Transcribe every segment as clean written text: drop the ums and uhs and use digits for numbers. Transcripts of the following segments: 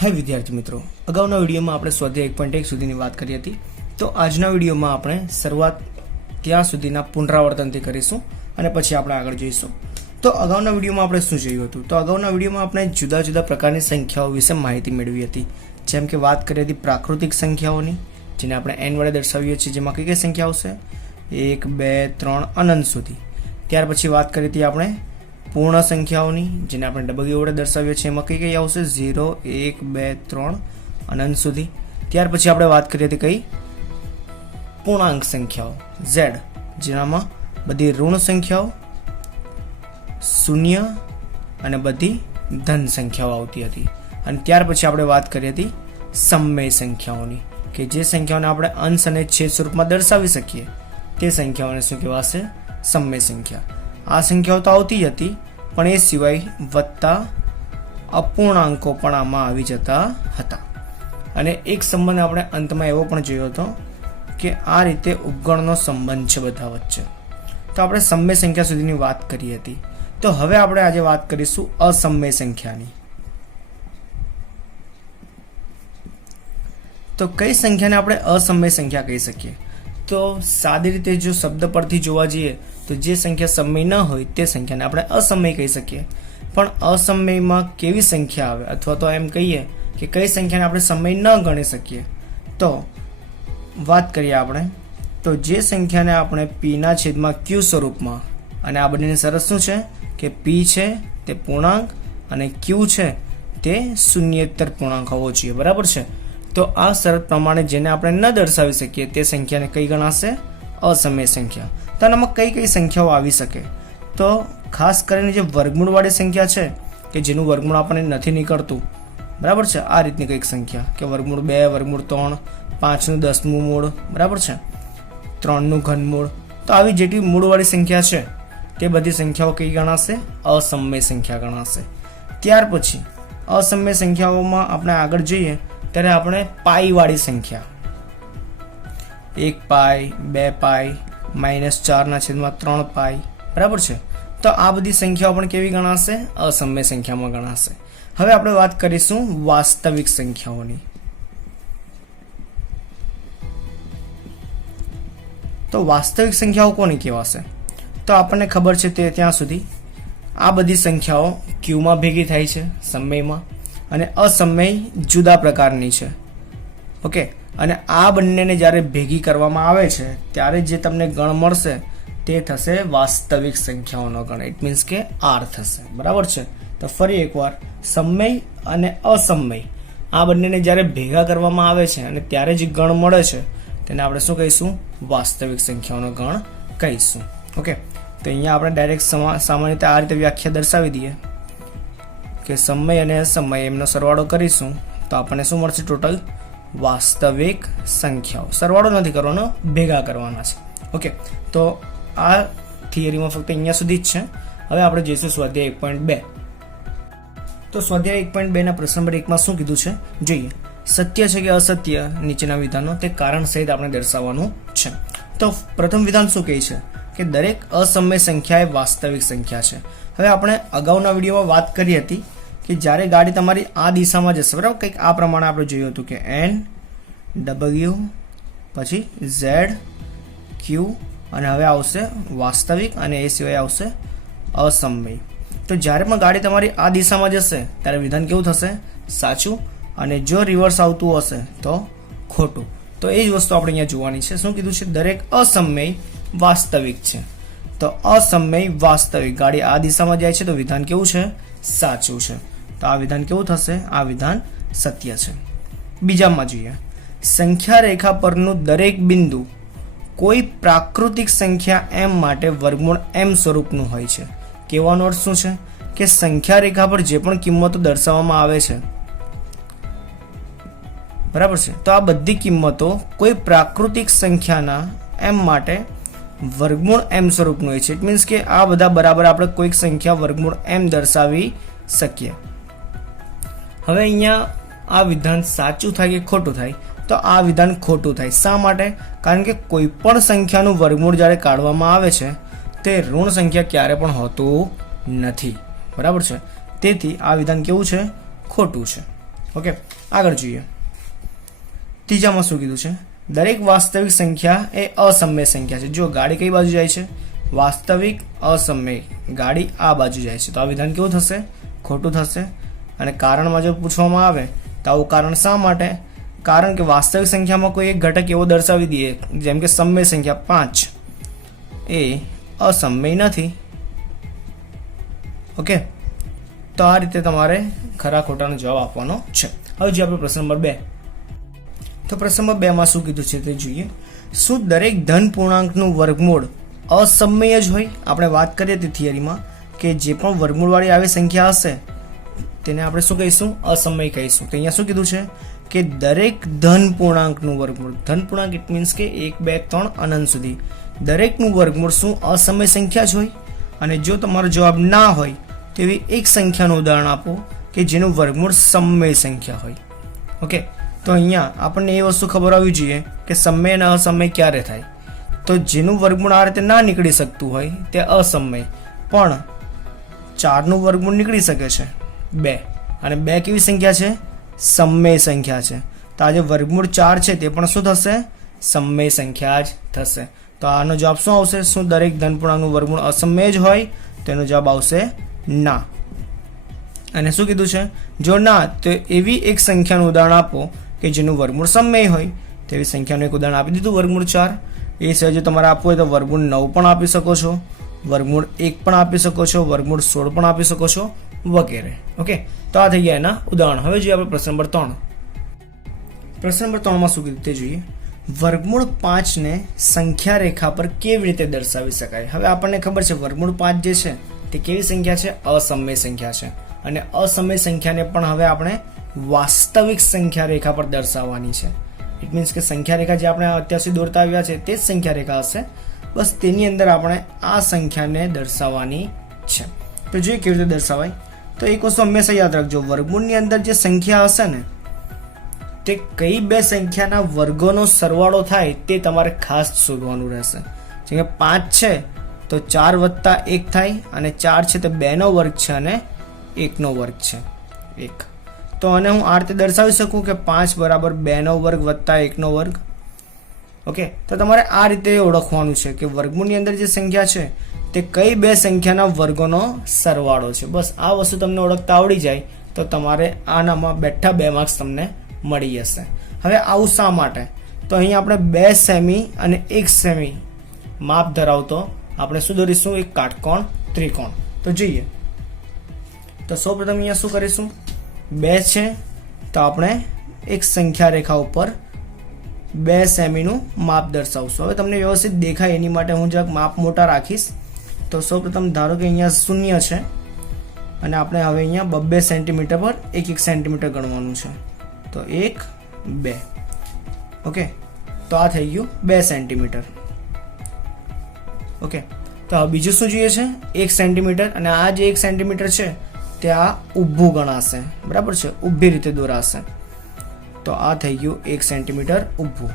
हाय विद्यार्थी मित्रों, अगाउना विडियोमां આપણે સ્વાધ્યાય 1.1 સુધીની વાત કરી હતી। તો આજના વિડિયોમાં આપણે શરૂઆત ત્યાં સુધીના પુનરાવર્તનથી કરીશું અને પછી આપણે આગળ જઈશું। તો અગાઉના વિડિયોમાં આપણે શું જોયું હતું? તો અગાઉના વિડિયોમાં આપણે જુદા જુદા પ્રકારની સંખ્યાઓ વિશે માહિતી મેળવી હતી, જેમ કે વાત કરી હતી પ્રાકૃતિક સંખ્યાઓની, જેને આપણે n વડે દર્શાવીએ છીએ, જેમાં કઈ કઈ સંખ્યાઓ છે 1 2 3 અનંત સુધી। ત્યાર પછી વાત કરી હતી આપણે પૂર્ણ સંખ્યાઓની, જેને આપણે w વડે દર્શાવીએ છીએ, એમાં કઈ કઈ આવશે 0 1 2 3 અનંત સુધી। ત્યાર પછી આપણે વાત કરી હતી કઈ પૂર્ણાંક સંખ્યાઓ z, જેનામાં બધી ઋણ સંખ્યાઓ, શૂન્ય અને બધી ધન સંખ્યાઓ આવતી હતી। અને ત્યાર પછી આપણે વાત કરી હતી સમમેય સંખ્યાઓની, કે જે સંખ્યાઓને આપણે અંશ અને છેદ સ્વરૂપમાં દર્શાવી શકીએ તે સંખ્યાઓને શું કહેવાશે? સમમેય સંખ્યા। આ સંખ્યાઓ તો આવતી હતી, પણ એ સિવાય વત્તા અપૂર્ણાંકો પણ આમાં આવી જતા હતા। અને એક સંબંધ આપણે અંતમાં એવો પણ જોયો હતો કે આ રીતે ઉપગણનો સંબંધ છે બધા વચ્ચે। તો આપણે સમમેય સંખ્યા સુધીની વાત કરી હતી। તો હવે આપણે આજે વાત કરીશું અસમમેય સંખ્યાની। તો કઈ સંખ્યાને આપણે અસમમેય સંખ્યા કહી શકીએ? તો સાદી રીતે જો શબ્દ પરથી જોવા જઈએ તો જે સંખ્યા સમય ન હોય તે સંખ્યાને આપણે અસમય કહી શકીએ। પણ અસમયમાં કેવી સંખ્યા આવે, અથવા તો એમ કહીએ કે કઈ સંખ્યાને આપણે સમય ન ગણી શકીએ? તો વાત કરીએ આપણે, તો જે સંખ્યાને આપણે p ના છેદમાં q સ્વરૂપમાં, અને આ બંનેની શરત શું છે કે p છે તે પૂર્ણાંક અને q છે તે શૂન્યેતર પૂર્ણાંક હોવો જોઈએ, બરાબર છે? તો આ શરત પ્રમાણે જેને આપણે ન દર્શાવી શકીએ તે સંખ્યાને કઈ ગણાશે? અસમય સંખ્યા। તો આમાં કઈ કઈ સંખ્યાઓ આવી શકે? તો ખાસ કરીને જે વર્ગમૂળવાળી સંખ્યા છે, કે જેનું વર્ગમૂળ આપણને નથી નીકળતું, બરાબર છે? આ રીતની કંઈક સંખ્યા, કે વર્ગમૂળ 2, વર્ગમૂળ 3, 5નું 10મું મૂળ, બરાબર છે? 3નું ઘનમૂળ। તો આવી જેટલી મૂળવાળી સંખ્યા છે તે બધી સંખ્યાઓ કઈ ગણાશે? અસમય સંખ્યા ગણાશે। ત્યાર પછી અસમય સંખ્યાઓમાં આપણે આગળ જઈએ ત્યારે આપણે પાઈવાળી સંખ્યા, 1 પાઈ, 2 પાઈ, -4/3 પાઈ, બરાબર છે? તો આ બધી સંખ્યાઓ પણ કેવી ગણાશે? અસમય સંખ્યામાં ગણાશે। હવે આપણે વાત કરીશું વાસ્તવિક સંખ્યાઓની। તો વાસ્તવિક સંખ્યાઓ કોની કહેવાશે? તો આપણને ખબર છે તે ત્યાં સુધી આ બધી સંખ્યાઓ ક્યુમાં ભેગી થાય છે સમયમાં, અને અસમય જુદા પ્રકારની છે, ઓકે? અને આ બંનેને જ્યારે ભેગી કરવામાં આવે છે ત્યારે જે તમને ગણ મળશે તે થશે વાસ્તવિક સંખ્યાઓનો ગણ, ઇટ મીન્સ કે r થશે, બરાબર છે? તો ફરી એકવાર, સમય અને અસમય આ બંનેને જ્યારે ભેગા કરવામાં આવે છે અને ત્યારે જે ગણ મળે છે તેને આપણે શું કહીશું? વાસ્તવિક સંખ્યાઓનો ગણ કહીશું, ઓકે? તો અહીંયા આપણે ડાયરેક્ટ સામાન્ય રીતે આ રીતે વ્યાખ્યા દર્શાવી દઈએ કે સમય અને અસમય એમનો સરવાળો કરીશું તો આપણને શું મળશે? ટોટલ વાસ્તવિક સંખ્યાઓ। સરવાળો નથી કરવાનો, ભેગા કરવાના છે, ઓકે? તો આ થિયરીમાં ફક્ત અહીંયા સુધી જ છે। હવે આપણે જઈશું સ્વાધ્યાય 1.2। તો સ્વાધ્યાય 1.2 ના પ્રશ્ન નંબર 1 માં શું કીધું છે જોઈએ। સત્ય છે કે અસત્ય નીચેના વિધાનો તે કારણ સહિત આપણે દર્શાવવાનું છે। તો પ્રથમ વિધાન શું કહે છે કે દરેક અસમય સંખ્યા એ વાસ્તવિક સંખ્યા છે। હવે આપણે અગાઉના વિડીયોમાં વાત કરી હતી કે જ્યારે ગાડી તમારી આ દિશામાં જશે, બરાબર? કંઈક આ પ્રમાણે આપણે જોયું હતું કે n w પછી z q અને હવે આવશે વાસ્તવિક, અને એ સિવાય આવશે અસમય। તો જ્યારે પણ ગાડી તમારી આ દિશામાં જશે ત્યારે વિધાન કેવું થશે? સાચું। અને જો રિવર્સ આવતું હશે તો ખોટું। તો એ જ વસ્તુ આપણે અહીંયા જોવાની છે। શું કીધું છે? દરેક અસમય વાસ્તવિક છે। તો અસમય વાસ્તવિક, ગાડી આ દિશામાં જાય છે તો વિધાન કેવું છે? સાચું છે। તો આ વિધાન કેવું થશે? આ વિધાન સત્ય છે। બીજામાં જોઈએ, સંખ્યા રેખા પરનું દરેક બિંદુ કોઈ પ્રાકૃતિક સંખ્યા m માટે વર્ગમૂળ m સ્વરૂપનું હોય છે। કહેવાનો અર્થ શું છે કે સંખ્યા રેખા પર જે પણ કિંમતો દર્શાવવામાં આવે છે, બરાબર છે, તો આ બધી કિંમતો કોઈ પ્રાકૃતિક સંખ્યાના m માટે વર્ગમૂળ m સ્વરૂપનું હોય છે। ઇટ મીન્સ કે આ બધા બરાબર આપણે કોઈક સંખ્યા વર્ગમૂળ m દર્શાવી શકીએ। હવે અહીંયા આ વિધાન સાચું થાય કે ખોટું થાય? તો આ વિધાન ખોટું થાય। શા માટે? કારણ કે કોઈ પણ સંખ્યાનું વર્ગમૂળ જ્યારે કાઢવામાં આવે છે તે ઋણ સંખ્યા ક્યારે પણ હોતું નથી, બરાબર છે? તેથી આ વિધાન કેવું છે? ખોટું છે, ઓકે, આગળ જોઈએ. ત્રીજામાં શું કીધું છે? દરેક વાસ્તવિક સંખ્યા એ અસમય સંખ્યા છે. જો ગાડી કઈ બાજુ જાય છે? વાસ્તવિક અસમય. ગાડી આ બાજુ જાય છે. તો આ વિધાન કેવું થશે? ખોટું થશે. અને કારણમાં જો પૂછવામાં આવે તો આવું કારણ શા માટે? કારણ કે વાસ્તવિક સંખ્યામાં કોઈ એક ઘટક એવો દર્શાવી દઈએ, જેમ કે સમય સંખ્યા 5 એ અસમય નથી. ઓકે, તો આ રીતે તમારે ખરા ખોટાનો જવાબ આપવાનો છે. હવે જે આપણે પ્રશ્ન નંબર 2, તો પ્રશ્ન નંબર 2 માં શું કીધું છે તે જોઈએ. શું દરેક ધન પૂર્ણાંકનું વર્ગમૂળ અસમય જ હોય? આપણે વાત કરીએ હતી થિયરીમાં કે જે પણ વર્ગમૂળવાળી આવી સંખ્યા હશે તેને આપણે શું કહીશું? અસમય કહીશું. તો અહીંયા શું કીધું છે કે દરેક ધન પૂર્ણાંકનું વર્ગમૂળ, ધન પૂર્ણાંક ઇટ મીન્સ કે 1 2 3 અનંત સુધી દરેકનું વર્ગમૂળ શું અસમય સંખ્યા જ હોય? અને જો તમારો જવાબ ના હોય તેવી એક સંખ્યાનું ઉદાહરણ આપો કે જેનું વર્ગમૂળ સમય સંખ્યા હોય. ઓકે, તો અહીંયા આપણને એ વસ્તુ ખબર આવવી જોઈએ કે સમય અને અસમય ક્યારે થાય. તો જેનું વર્ગમૂળ આ રીતે ના નીકળી શકતું હોય તે અસમય, પણ 4નું વર્ગમૂળ નીકળી શકે છે 2, અને 2 કેવી સંખ્યા છે? સમય સંખ્યા છે. તો આ જે વર્ગમૂળ 4 છે તે પણ શું થશે? સમય સંખ્યા જ થશે. તો આનો જવાબ શું આવશે? શું દરેક ધન પૂર્ણાંકનું વર્ગમૂળ અસમય જ હોય? તેનો જવાબ આવશે ના. અને શું કીધું છે? જો ના, તો એવી એક સંખ્યાનું ઉદાહરણ આપો કે જેનું વર્ગમૂળ સમય હોય. તેવી સંખ્યાનું એક ઉદાહરણ આપી દીધું, વર્ગમૂળ 4. એ સિવાય જો તમારે આપવું હોય તો વર્ગમૂળ 9 પણ આપી શકો છો, વર્ગમૂળ 1 પણ આપી શકો છો, વર્ગમૂળ 16 પણ આપી શકો છો, વગેરે. ઓકે, તો આ થઈ ગયા એના ઉદાહરણ. હવે જોઈએ આપણે પ્રશ્ન નંબર 3. પ્રશ્ન નંબર 3 માં શું કીધું તે જોઈએ. વર્ગમૂળ 5 ને સંખ્યા રેખા પર કેવી રીતે દર્શાવી શકાય? હવે આપણને ખબર છે વર્ગમૂળ 5 જે છે તે કેવી સંખ્યા છે? અસમય સંખ્યા છે. અને અસમય સંખ્યાને પણ હવે આપણે વાસ્તવિક સંખ્યા રેખા પર દર્શાવવાની છે. ઇટ મીન્સ કે સંખ્યા રેખા જે આપણે અત્યાર સુધી દોરતા આવ્યા છે તે જ સંખ્યા રેખા હશે, બસ તેની અંદર આપણે આ સંખ્યાને દર્શાવવાની છે. તો જોઈએ કેવી રીતે દર્શાવાય. તો એક વસ્તુ હંમેશા યાદ રાખજો, વર્ગમૂળની અંદર જે સંખ્યા હશે ને તે કઈ બે સંખ્યાના વર્ગોનો સરવાળો થાય તે તમારે ખાસ શોધવાનું રહેશે. જેમ કે 5 છે તો 4 વત્તા 1 થાય, અને 4 છે તો 2 નો વર્ગ છે અને 1 નો વર્ગ છે 1. તો આને હું આ રીતે દર્શાવી શકું કે 5 બરાબર 2 નો વર્ગ વત્તા 1 નો વર્ગ. ઓકે, તો તમારે આ રીતે ઓળખવાનું છે કે વર્ગમૂળની અંદર જે સંખ્યા છે તે કઈ બે સંખ્યાના વર્ગોનો સરવાળો છે. બસ આ વસ્તુ તમને ઓળખતા આવડી જાય તો તમારે આનામાં બેઠા 2 માર્ક્સ તમને મળી જશે. હવે આવું શા માટે? તો અહીં આપણે 2 સેમી અને 1 સેમી માપ ધરાવતો આપણે શું દોરીશું? એક કાટકોણ ત્રિકોણ. તો જોઈએ, તો સૌપ્રથમ અહીંયા શું કરીશું? 2 છે તો આપણે એક સંખ્યા રેખા ઉપર 2 સેમીનું માપ દર્શાવશું. હવે તમને વ્યવસ્થિત દેખાય એની માટે હું જરાક માપ મોટા રાખીશ. તો સૌપ્રથમ ધારો કે અહીંયા 0 છે અને આપણે હવે અહીંયા 2 સેન્ટીમીટર પર 1 સેન્ટીમીટર ગણવાનું છે. તો 1 2. ઓકે, તો આ થઈ ગયું 2 સેન્ટીમીટર. ઓકે, તો હવે બીજું શું જોઈએ છે? 1 સેન્ટીમીટર. અને આ જે 1 સેન્ટીમીટર છે તે આ ઊભું ગણાશે, બરાબર છે, ઊભી રીતે દોરાશે. તો આ થઈ ગયું 1 સેન્ટીમીટર ઊભું.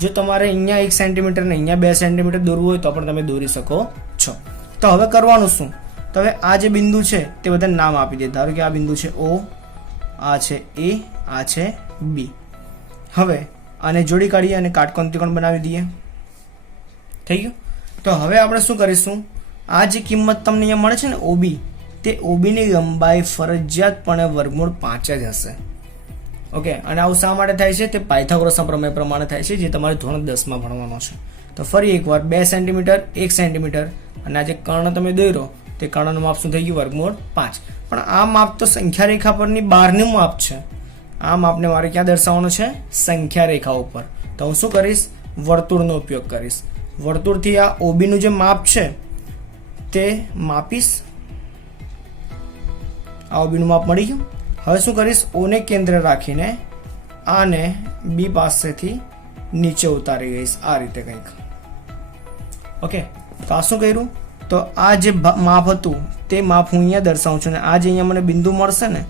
જો તમારે અહીંયા 1 સેન્ટીમીટર ને અહીંયા 2 સેન્ટીમીટર દોરવું હોય તો પણ તમે દોરી શકો છો. તો હવે કરવાનું શું? તો હવે આ જે બિંદુ છે તે બધા નામ આપી દે. ધારો કે આ બિંદુ છે O, આ છે A, આ છે B. હવે આને જોડી કાઢીએ અને કાટકોણ ત્રિકોણ બનાવી દઈએ. થઈ ગયું. તો હવે આપણે શું કરીશું? આ જે કિંમત તમને અહીંયા મળે છે ને OB, તે OB ની લંબાઈ ફરજિયાતપણે વર્ગમૂળ 5 જ હશે. ઓકે, અને આવું શા માટે થાય છે? તે પાયથાગોરસના પ્રમેય પ્રમાણે થાય છે, જે તમારે ધોરણ 10 માં ભણવાનો છે. તો ફરી એકવાર 2 સેન્ટીમીટર 1 સેન્ટીમીટર, અને આ જે કર્ણ તમે દોર્યો તે કર્ણનું માપ શું થઈ ગયું? વર્ગમૂળ 5. પણ આ માપ તો સંખ્યા રેખા પરની બહારનું માપ છે. આ માપને મારે ક્યાં દર્શાવવાનું છે? સંખ્યા રેખા ઉપર. તો હું શું કરીશ? વર્તુળનો ઉપયોગ કરીશ. વર્તુળથી આ OB નું જે માપ છે તે માપીશ. આ OB નું માપ મળી ગયું. હવે શું કરીશ? O ને કેન્દ્ર રાખીને આને B પાસેથી નીચે ઉતારી ગઈશ, આ રીતે કંઈક. ઓકે, તો આ શું કર્યું? તો આ જે માપ હતું તે માપ હું અહીંયા દર્શાવું છું, અને આ જે અહીંયા મને બિંદુ મળશે ને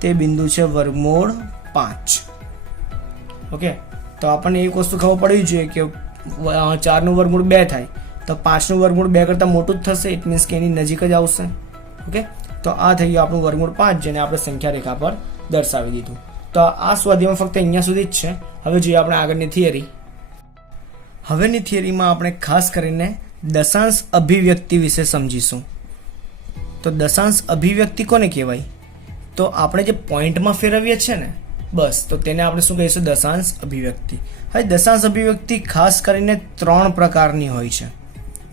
તે બિંદુ છે વર્ગમૂળ 5. ઓકે, તો આપણને એક વસ્તુ ખબર પડવી જોઈએ કે 4 નું વર્ગમૂળ 2 થાય તો 5 નું વર્ગમૂળ 2 કરતાં મોટું જ થશે. ઇટ મીન્સ કે એની નજીક જ આવશે. ઓકે, તો આ થઈ ગયું આપણું વર્ગમૂળ 5, જેને આપણે સંખ્યા રેખા પર દર્શાવી દીધું. તો આ સ્વાધ્યાયમાં ફક્ત અહીંયા સુધી જ છે. હવે જોઈએ આપણે આગળની થિયરી. હવેની થિયરીમાં આપણે ખાસ કરીને દશાંશ અભિવ્યક્તિ વિશે સમજીશું. તો દશાંશ અભિવ્યક્તિ કોને કહેવાય? તો આપણે જે પોઈન્ટમાં ફેરવીએ છીએ ને, બસ, તો તેને આપણે શું કહીશું? દશાંશ અભિવ્યક્તિ. હવે દશાંશ અભિવ્યક્તિ ખાસ કરીને 3 પ્રકારની હોય છે.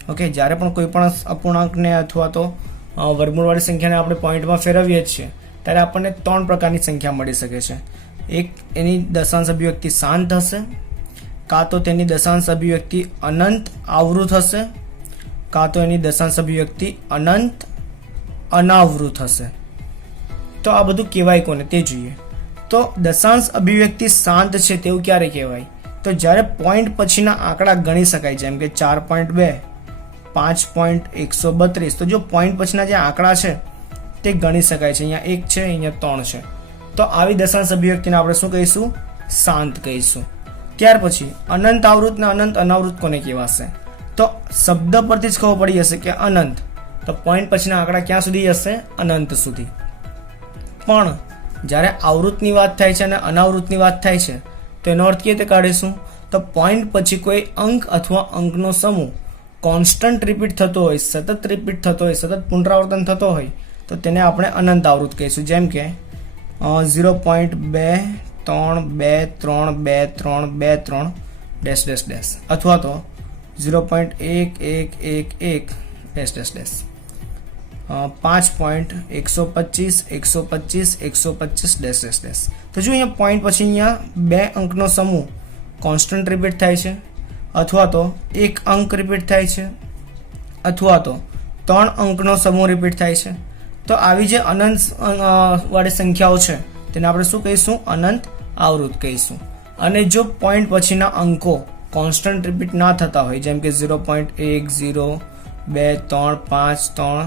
ઓકે, જ્યારે પણ કોઈ પણ અપૂર્ણાંકને અથવા તો વર્ગમૂળવાળી સંખ્યાને આપણે પોઈન્ટમાં ફેરવીએ છીએ ત્યારે આપણને 3 પ્રકારની સંખ્યા મળી શકે છે. એક, એની દશાંશ અભિવ્યક્તિ શાંત હશે, કાં તો તેની દશાંશ અભિવ્યક્તિ અનંત આવૃત હશે, કાં તો એની દશાંશ અભિવ્યક્તિ અનંત અનાવૃત હશે. તો આ બધું કહેવાય કોને તે જોઈએ. તો દશાંશ અભિવ્યક્તિ શાંત છે તેવું ક્યારે કહેવાય? તો જ્યારે પોઈન્ટ પછીના આંકડા ગણી શકાય, જેમ કે 4.2, 5.132. તો જો પોઈન્ટ પછીના જે આંકડા છે તે ગણી શકાય છે, અહીંયા 1 છે, અહીંયા 3 છે, તો આવી દશાંશ અભિવ્યક્તિને આપણે શું કહીશું? શાંત કહીશું. ત્યાર પછી અનંત આવૃત ને અનંત અનાવૃત કોને કહેવાશે? તો શબ્દ પરથી જ ખબર પડી જશે કે અનંત, તો પોઈન્ટ પછીના આંકડા ક્યાં સુધી હશે? અનંત સુધી. પણ જ્યારે આવૃતની વાત થાય છે અને અનાવૃતની વાત થાય છે તો એનો અર્થ કેવી રીતે કાઢીશું? તો પોઈન્ટ પછી કોઈ અંક અથવા અંકનો સમૂહ કોન્સ્ટન્ટ રિપીટ થતો હોય, સતત રિપીટ થતો હોય, સતત પુનરાવર્તન થતો હોય તો તેને આપણે અનંત આવૃત કહીશું. જેમ કે 0.2323232 ડેશ ડેશ ડેશ, અથવા તો 0.1111 dash dash dash, 5.125 dash dash dash. તો જો અહીંયા પોઈન્ટ પછી અહીંયા 2 અંકનો સમૂહ કોન્સ્ટન્ટ રિપીટ થાય છે, અથવા તો 1 અંક રિપીટ થાય છે, અથવા તો 3 અંકનો સમૂહ રિપીટ થાય છે, તો આવી જે અનંત વાળી સંખ્યાઓ છે તેને આપણે શું કહીશું? અનંત આવૃત કહીશું. અને જો પોઈન્ટ પછીના અંકો કોન્સ્ટન્ટ રિપીટ ના થતા હોય, જેમ કે 0.1 0 2 3 5 3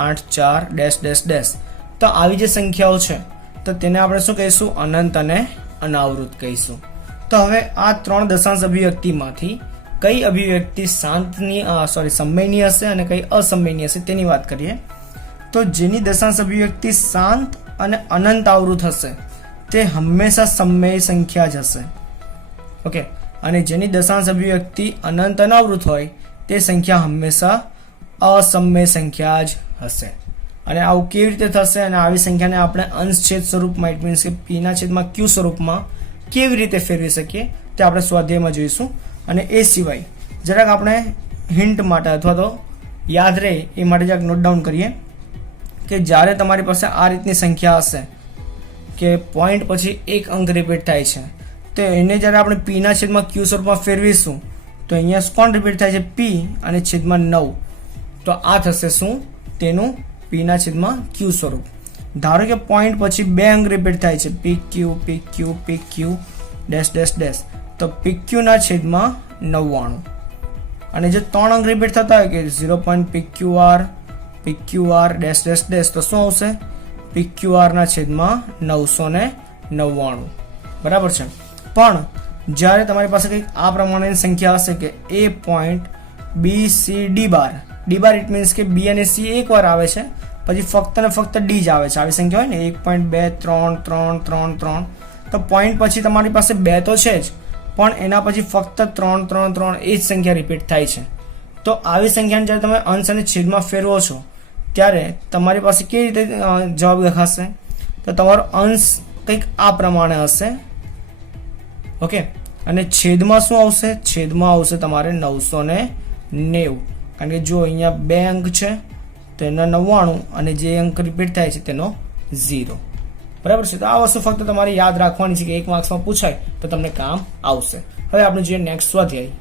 8 4 ડેશ ડેશ ડેશ, તો આવી જે સંખ્યાઓ છે તો તેને આપણે શું કહીશું? અનંત અને અનાવૃત કહીશું. તો હવે આ 3 દશાંશ અભિવ્યક્તિમાંથી કઈ અભિવ્યક્તિ સમયની હશે અને કઈ અસમયની હશે તેની વાત કરીએ. તો જેની દશાંશ અભિવ્યક્તિ શાંત અને અનંત આવૃત હશે તે હંમેશા સમય સંખ્યા જ હશે. ઓકે, અને જેની દશાંશ અભિવ્યક્તિ અનંત અનાવૃત હોય તે સંખ્યા હંમેશા અસમય સંખ્યા જ હશે. અને આવું કેવી રીતે થશે? અને આવી સંખ્યાને આપણે અંશ છેદ સ્વરૂપમાં, ઇટ મીન્સ કે પીના છેદમાં ક્યુ સ્વરૂપમાં કેવી રીતે ફેરવી શકીએ તે આપણે સ્વાધ્યાયમાં જોઈશું. અને એ સિવાય જરાક આપણે હિન્ટ માટે અથવા તો યાદ રહે એ માટે જરાક નોટ ડાઉન કરીએ કે જ્યારે તમારી પાસે આ રીતની સંખ્યા હશે કે પોઈન્ટ પછી 1 અંક રિપીટ થાય છે, તો એને જ્યારે આપણે પીના છેદમાં ક્યુ સ્વરૂપમાં ફેરવીશું તો અહીંયા કોણ રિપીટ થાય છે? પી અને છેદમાં 9. તો આ થશે શું? તેનું પીના છેદમાં ક્યુ સ્વરૂપ. ધારો કે પોઈન્ટ પછી 2 અંક રિપીટ થાય છે, પી ક્યુ પી ક્યુ પી ક્યુ ડેશ ડેશ ડેશ, તો પી ક્યુના છેદમાં 99. અને જો 3 અંક રિપીટ થતા હોય કે 0.pqr pqr dash dash dash, તો શું આવશે? pqr ના છેદમાં 999. બરાબર છે. પણ જ્યારે તમારી પાસે કંઈક આ પ્રમાણેની સંખ્યા હશે કે a point B C D bar, D bar it means કે બી અને સી એકવાર આવે છે, પછી ફક્ત ને ફક્ત ડી જ આવે છે. આવી સંખ્યા હોય ને 1.2 3 3 3 3, તો પોઈન્ટ પછી તમારી પાસે 2 તો છે જ, પણ એના પછી ફક્ત 3 3 3 એ જ સંખ્યા રિપીટ થાય છે. તો આવી સંખ્યાને જ્યારે તમે અંશ અને છેદમાં ફેરવો છો ત્યારે તમારી પાસે કેવી રીતે જવાબ દેખાશે? તો તમારો અંશ કંઈક આ પ્રમાણે હશે. ઓકે, અને છેદમાં શું આવશે? છેદમાં આવશે તમારે 990, કારણ કે જો અહીંયા 2 અંક છે તો એના 99 અને જે અંક રિપીટ થાય છે તેનો 0. બરાબર છે. તો આ વસ્તુ ફક્ત તમારે યાદ રાખવાની છે કે 1 માર્ક્સમાં પૂછાય તો તમને કામ આવશે. હવે આપણે જોઈએ નેક્સ્ટ સ્વાધ્યાય.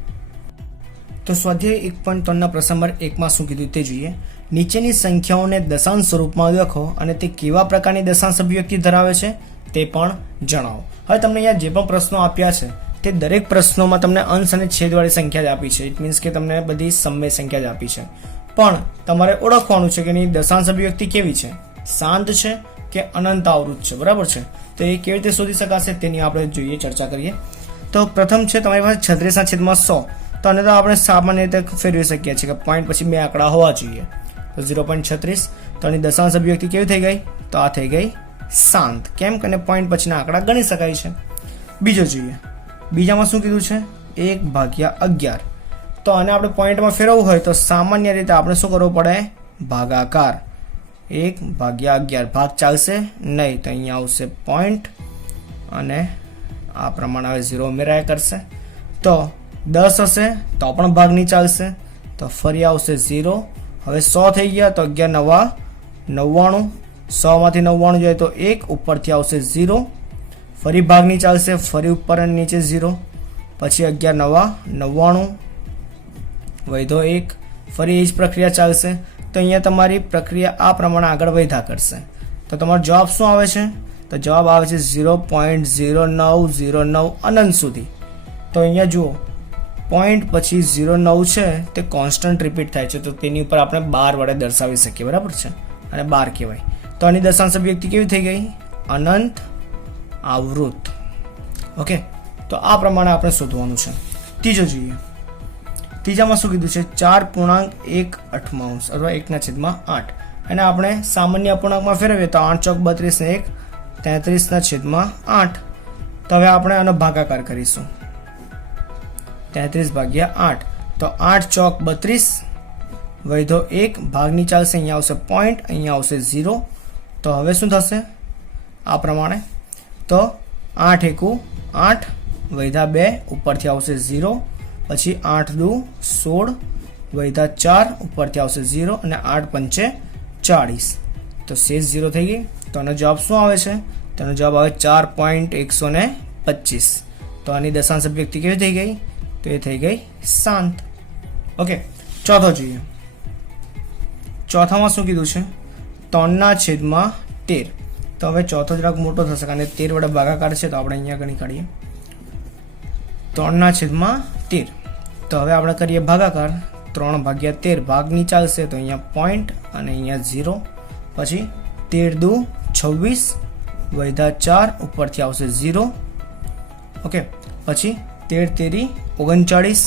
તો સ્વાધ્યાય 1.3 પ્રશ્ન નંબર 1 માં શું કીધું તે જોઈએ. નીચેની સંખ્યાઓને દશાંશ સ્વરૂપમાં લખો અને તે કેવા પ્રકારની દશાંશ અભિવ્યક્તિ ધરાવે છે તે પણ જણાવો. હવે તમને અહીંયા જે પણ પ્રશ્નો આપ્યા છે તે દરેક પ્રશ્નોમાં તમને અંશ અને છેદવાળી સંખ્યા જ આપી છે. ઇટ મીન્સ કે તમને બધી સમય સંખ્યા જ આપી છે, પણ તમારે ઓળખવાનું છે કે એની દશાંશ અભિવ્યક્તિ કેવી છે, શાંત છે કે અનંત આવૃત છે. બરાબર છે. તો એ કેવી રીતે શોધી શકાશે તેની આપણે જોઈએ, ચર્ચા કરીએ. તો પ્રથમ છે તમારી પાસે 36/100, તો આને તો આપણે સામાન્ય રીતે ફેરવી શકીએ છીએ કે પોઈન્ટ પછી 2 આંકડા હોવા જોઈએ. તો 0.36, તો આની દશાંશ અભિવ્યક્તિ કેવી થઈ ગઈ? તો આ થઈ ગઈ શાંત. કેમ કે પોઈન્ટ પછીના આંકડા ગણી શકાય છે. બીજો જોઈએ, બીજામાં શું કીધું છે 1/11. તો આને આપણે પોઈન્ટમાં ફેરવવું હોય તો સામાન્ય રીતે આપણે શું કરવું પડે, ભાગાકાર. 1/11 ભાગ ચાલશે નહીં, તો અહીંયા આવશે પોઈન્ટ અને આ પ્રમાણે હવે 0 ઉમેરાયા કરશે. તો 10 હશે તો પણ ભાગ નહીં ચાલશે, તો ફરી આવશે 0. હવે 100 થઈ ગયા તો 11 9 99. 100 માંથી 99 જોઈએ તો 1, ઉપરથી આવશે 0. ફરી ભાગ નહીં ચાલશે, ફરી ઉપર અને નીચે 0. પછી 11 9 99 વધ્યો 1. ફરી એ જ પ્રક્રિયા ચાલશે. તો અહીંયા તમારી પ્રક્રિયા આ પ્રમાણે આગળ વધ્યા કરશે. તો તમારો જવાબ શું આવે છે, તો જવાબ આવે છે 0.0909 અનંત સુધી. તો અહીંયા જુઓ પોઈન્ટ પછી 09 છે તે કોન્સ્ટન્ટ રિપીટ થાય છે, તો તેની ઉપર આપણે 12 વડે દર્શાવી શકીએ, બરાબર છે, અને 12 કહેવાય. તો આની દશાંશ અભિવ્યક્તિ કેવી થઈ ગઈ, અનંત આવૃત. ઓકે, તો આ પ્રમાણે આપણે શોધવાનું છે. ત્રીજો જોઈએ, ત્રીજામાં શું કીધું છે 4.1/8 અથવા 1/8, અને આપણે સામાન્ય અપૂર્ણાંકમાં ફેરવીએ તો 8 ચોક 32 ને 1 33/8. તો હવે આપણે આનો ભાગાકાર કરીશું 33/8. તો 8 ચોક 32 વધ્યો 1, ભાગની ચાલશે, અહીંયા આવશે પોઈન્ટ, અહીંયા આવશે 0. તો હવે શું થશે આ પ્રમાણે, તો 8 એકુ 8 વધ્યા 2, ઉપરથી આવશે 0. પછી 8 દુ 16 વધ્યા 4, ઉપરથી આવશે 0, અને 8 પંચે 40. તો શેષ 0 થઈ ગઈ. તો આનો જવાબ શું આવે છે, તો આનો જવાબ આવે 4.125. તો આની દશાંશ અભિવ્યક્તિ કેવી થઈ ગઈ, તો એ થઈ ગઈ શાંત. ઓકે, ચોથો જોઈએ. ચોથામાં શું કીધું છે 3/13. તો હવે ચોથો જરાક મોટો થશે કારણ કે 13 વડે ભાગાકાર છે, તો આપણે અહીંયા ગણી કાઢીએ 3/13. તો હવે આપણે કરીએ ભાગાકાર. 3/13 ભાગની ચાલશે, તો અહીંયા પોઈન્ટ અને અહીંયા 0. પછી 13 દુ 26 વધ્યા 4, ઉપરથી આવશે 0. ઓકે, પછી 13 તેરી 39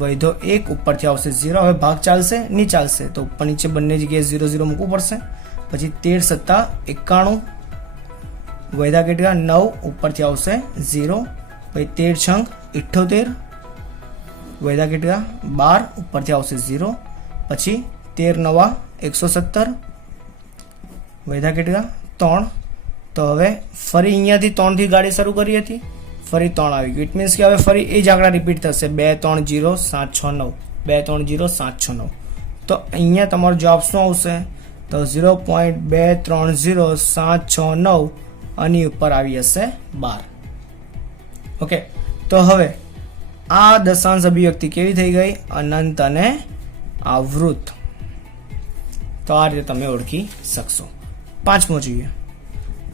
વધ્યો 1, ઉપરથી આવશે 0. હવે ભાગ ચાલશે નહીં ચાલશે, તો ઉપર નીચે બંને જગ્યાએ 0 0 મૂકવું પડશે. પછી 13 × 7 = 91 વધ્યા કેટલા 9, ઉપરથી આવશે 0. પછી 13 × 78 વધ્યા કેટલા 12, ઉપરથી આવશે 0. પછી 13 × 9 = 117 વધ્યા કેટલા 3. તો હવે ફરી અહીંયાથી 3 થી ગાડી શરૂ કરી હતી, ફરી 3 આવી ગયું. ઇટ મીન્સ કે હવે ફરી એ જ આંકડા રિપીટ થશે 2 3 0 7 6 9 2 3 0 7 6 9. તો અહીંયા તમારો જવાબ શું આવશે, તો 0.230 7 6 9 આની ઉપર આવી હશે 12. ઓકે, તો હવે આ દશાંશ અભિવ્યક્તિ કેવી થઈ ગઈ, અનંત અને આવૃત. તો આ રીતે તમે ઓળખી શકશો. પાંચમો જોઈએ.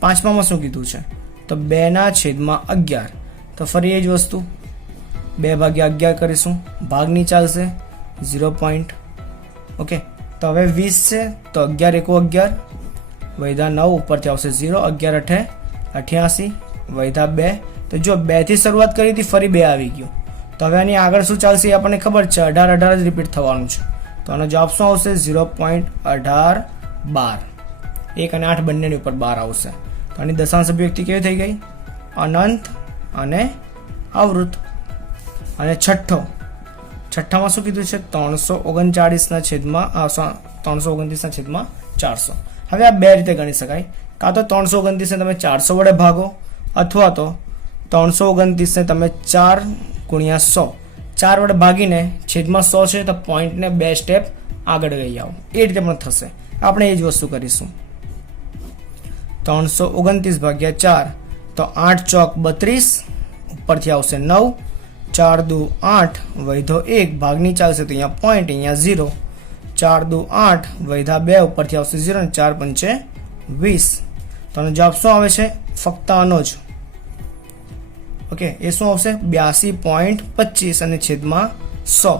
પાંચમામાં શું કીધું છે, તો 2/11. તો ફરી એ જ વસ્તુ 2/11 કરીશું, ભાગની ચાલશે 0 પોઈન્ટ. ઓકે, તો હવે 20 છે, તો 11 એકુ 11 વધ્યા 9, ઉપરથી આવશે 0. 11 × 8 = 88 વધ્યા 2. તો જો 2 થી શરૂઆત કરી હતી, ફરી 2 આવી ગયો. તો હવે આની આગળ શું ચાલશે એ આપણને ખબર છે, 18 જ રિપીટ થવાનું છે. તો આનો જવાબ શું આવશે, 0.1812. 1 અને 8 બંનેની ઉપર 12 આવશે. તો આની દશાંશ અભિવ્યક્તિ કેવી થઈ ગઈ, અનંત અને આવૃત. અને છઠ્ઠામાં શું કીધું છે 329/400. હવે આ બે રીતે ગણી શકાય. કાં તો 329 ને તમે 400 વડે ભાગો, અથવા તો 329 ને તમે 4 × 100 4 વડે ભાગીને છેદમાં 100 છે તો પોઈન્ટને 2 સ્ટેપ આગળ ગઈ આવો, એ રીતે પણ થશે. આપણે એ જ વસ્તુ કરીશું. 329/4, તો 8 ચોક 32, ઉપરથી આવશે 9. 4 દુ 8 વધ્યો 1, ભાગની ચાલશે, તો અહીંયા પોઈન્ટ, અહીંયા 0. 4 દુ 8 વધ્યા 2, ઉપરથી આવશે 0, અને 4 પંચે 20. તો આનો જવાબ શું આવે છે, ફક્ત આનો જ. ઓકે, એ શું આવશે 82.25 અને છેદમાં 100.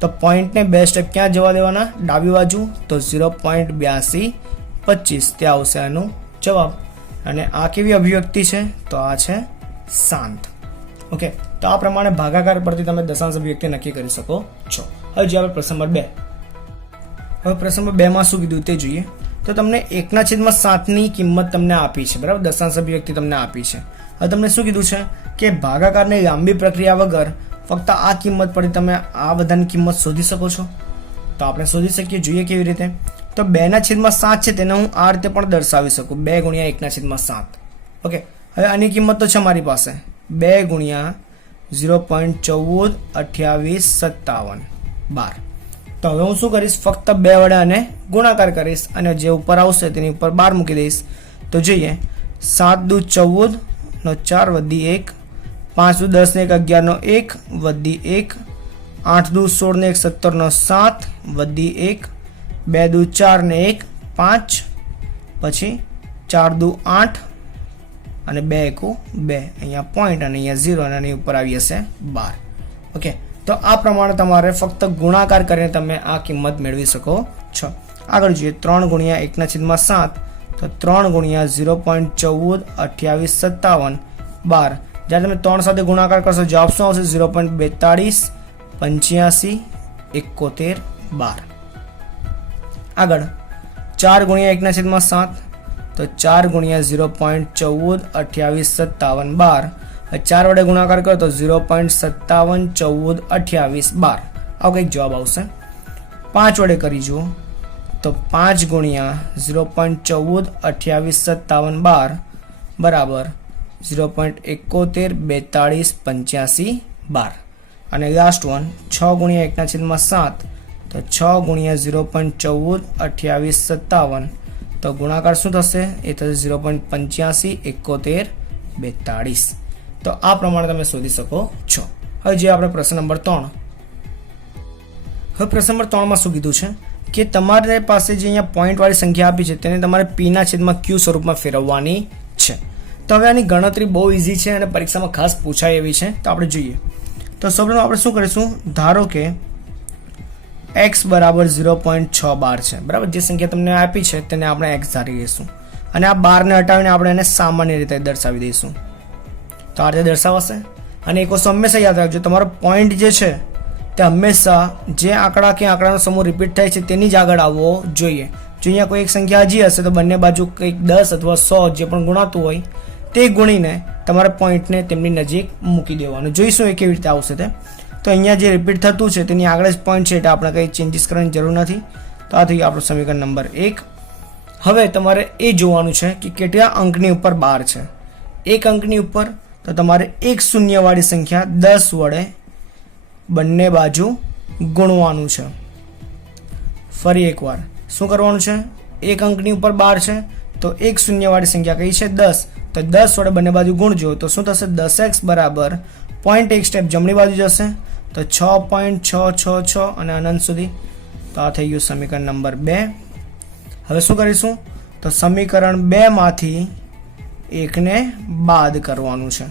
તો પોઈન્ટને 2 સ્ટેપ ક્યાં જવા દેવાના, ડાબી બાજુ, તો 0.8225 તે આવશે આનું જવાબ. અને આ કેવી અભિવ્યક્તિ છે, તો આ છે શાંત. ઓકે, તો આ પ્રમાણે ભાગાકાર પરથી તમે દશાંશ અભિવ્યક્તિ નક્કી કરી શકો છો. હવે જે આપણે પ્રશ્ન નંબર 2. હવે પ્રશ્ન નંબર 2 માં શું કીધું તે જોઈએ. તો તો તમને 1/7ની કિંમત તમને આપી છે, બરાબર, દશાંશ અભિવ્યક્તિ તમને આપી છે. હવે તમને શું કીધું છે કે ભાગાકારની લાંબી પ્રક્રિયા વગર ફક્ત આ કિંમત પરથી તમે આ બધાની કિંમત શોધી શકો છો. તો આપણે શોધી શકીએ, જોઈએ કેવી રીતે. તો 2/7 છે તેને હું આ રીતે પણ દર્શાવી શકું, 2 × 1/7. ઓકે, હવે આની કિંમત તો છે મારી પાસે 2 × 0.14, 28, 57, 12. તો હવે હું શું કરીશ, ફક્ત 2 વડે આને ગુણાકાર કરીશ અને જે ઉપર આવશે તેની ઉપર 12 મૂકી દઈશ. તો જોઈએ, 7 દુ 14 નો 4 વધી 1, 5 દુ 10 ને 1 11 નો 1 વધી 1, 8 દુ 16 ને 1 17 નો 7 વધી 1, 2 દુ 4 ને 1 5, પછી 4 દુ 8 અને 2 એકુ 2, અહીંયા પોઈન્ટ અને અહીંયા 0 અને આની ઉપર આવી હશે 12. ઓકે, તો આ પ્રમાણે તમારે ફક્ત ગુણાકાર કરીને તમે આ કિંમત મેળવી શકો છો. આગળ જોઈએ, 3 × 1/7, તો 3 × 0.14, 28, 57, 12. જ્યારે તમે 3 સાથે ગુણાકાર કરશો જવાબ શું આવશે, 0.42, 85, 71, 12. આગળ 4 × 1/7, તો 4 × 0.14, 28, 57, 12. 4 વડે ગુણાકાર કરો તો 0.57, 14, 28, 12. આવો કંઈક જવાબ આવશે. 5 વડે કરી જુઓ તો 5 × 0.14, 28, 57, 12 બરાબર 0.71, 42, 85, 12. અને લાસ્ટ વન 6 × 1/7, તો 6 × 0.14, 28, 57, તો ગુણાકાર શું થશે, એ થશે 0.85, 71, 42. તો આ પ્રમાણે તમે શોધી શકો છો. હવે જે આપણે પ્રશ્ન નંબર 3. હવે પ્રશ્ન નંબર 3માં શું કીધું છે કે તમારે પાસે જે અહીંયા પોઈન્ટવાળી સંખ્યા આપી છે તેને તમારે P/Q સ્વરૂપમાં ફેરવવાની છે. તો હવે આની ગણતરી બહુ ઇઝી છે અને પરીક્ષામાં ખાસ પૂછાય એવી છે. તો આપણે જોઈએ. તો સૌપ્રથમ આપણે શું કરીશું, ધારો કે x બરાબર 0.612 છે, બરાબર. જે સંખ્યા તમને આપી છે તેને આપણે x ધારી લઈશું અને આ 12ને હટાવીને આપણે એને સામાન્ય રીતે દર્શાવી દઈશું. તો આ રીતે દર્શાવાશે. અને એક વસ્તુ હંમેશા યાદ રાખજો, તમારો પોઈન્ટ જે છે તે હંમેશા જે આંકડા કે આંકડાનો સમૂહ રિપીટ થાય છે તેની જ આગળ આવવો જોઈએ. જો અહીંયા કોઈ એક સંખ્યા હજી હશે તો બંને બાજુ કંઈક 10 અથવા 100 જે પણ ગુણાતું હોય તે ગુણીને તમારે પોઈન્ટને તેમની નજીક મૂકી દેવાનું. જોઈશું એ કેવી રીતે આવશે તે. તો અહીંયા જે રિપીટ થતું છે તેની આગળ જ પોઈન્ટ છે એટલે આપણે કંઈ ચેન્જીસ કરવાની જરૂર નથી. તો આ થઈ આપણું સમીકરણ નંબર 1. હવે તમારે એ જોવાનું છે કે કેટલા અંકની ઉપર 12 છે. એક અંકની ઉપર તો તમારે એક શૂન્યવાળી સંખ્યા 10 વડે બંને બાજુ ગુણવાનું છે. ફરી એકવાર શું કરવાનું છે, એક અંકની ઉપર 12 છે તો એક શૂન્યવાળી સંખ્યા કઈ છે 10, તો 10 વડે બંને બાજુ ગુણજો તો શું થશે, 10x બરાબર પોઈન્ટ એક સ્ટેપ જમણી બાજુ જશે તો 6.666 અને અનંત સુધી. તો આ થઈ ગયું સમીકરણ નંબર 2. હવે શું કરીશું, તો સમીકરણ 2 માંથી એકને બાદ કરવાનું છે.